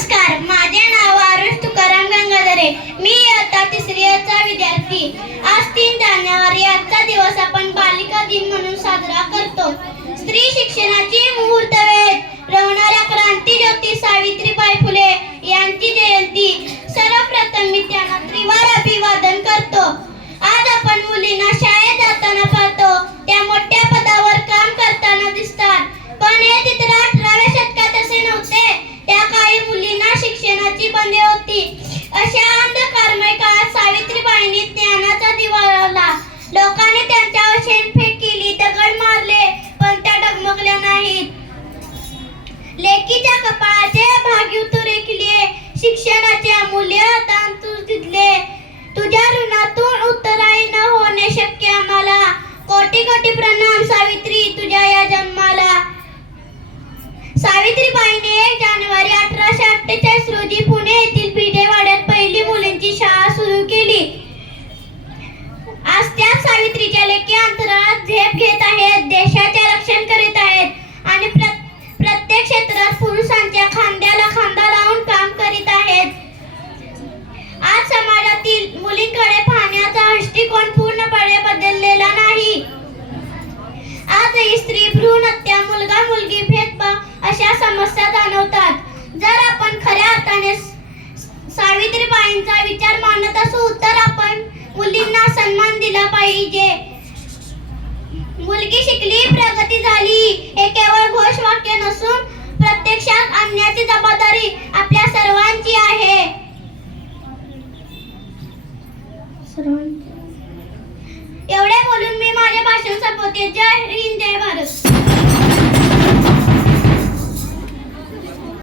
नमस्कार, माझे नाव आरुष तुकाराम गंगाधरे. मी इयत्ता तिसरीचा विद्यार्थी. आज 3 जानेवारी आजचा दिवस आपण बालिका दिन म्हणून साजरा करतो. स्त्री शिक्षणाची मुहूर्त वेळ रवणाऱ्या क्रांतीज्योती सावित्रीबाई फुले यांची जयंती. सर्वप्रथम मी त्यांना त्रिवार अभिवादन करतो. आज आपण मुलींना शाळेत जाताना पाहतो, त्या मोठ्या पदावर काम करताना दिसतात. पण हे चित्र 18व्या शतकात असे नव्हते. त्या काळी मुलींना शिक्षणाची बंदी होती. अशा अंधकारमय काळात सावित्रीबाईंनी ज्ञानाचा दिवा लावला. लोकांनी त्यांच्यावर शेणफेक केली, दगड मारले, पण त्या डगमगल्या नाहीत. लेकीच्या कपाळाचे भाग्य तू रेखले, शिक्षणाचे अमूल्य दान तू दिले. तुझ्या ऋणातून उत्तराई न होणे शक्य आम्हाला. कोटी कोटी प्रणाम सावित्री तुझ्या या जन्माला. सावित्रीबाईंनी 1 जानेवारी 1848 रोजी पुणे येथील भिडेवाड्यात पहिली मुलींची शाळा सुरू केली. आज त्या सावित्रीच्या लेकी अंतराळात झेप घेत आहेत, देशाचे रक्षण करीत आहेत आणि प्रत्येक क्षेत्रात पुरुषांच्या खांद्याला खांदा लावून काम करीत आहेत. आज समाजातील मुलींकडे पाहण्याचा दृष्टिकोन पूर्णपणे बदललेला नाही. आजही स्त्री भ्रूण हत्या, मुलगा मुलगी भेदभाव अशा समस्या जाणवतात. जर आपण खऱ्या अर्थाने सावित्रीबाईंचा विचार मानत असू तर आपण मुलींना सन्मान दिला पाहिजे. मुलगी शिकली, प्रगती झाली हे केवळ घोषवाक्य नसून प्रत्यक्षात आणण्याची जबाबदारी आपल्या सर्वांची आहे. एवढे बोलून मी माझे भाषण संपवते. जय हिंद, जय भारत.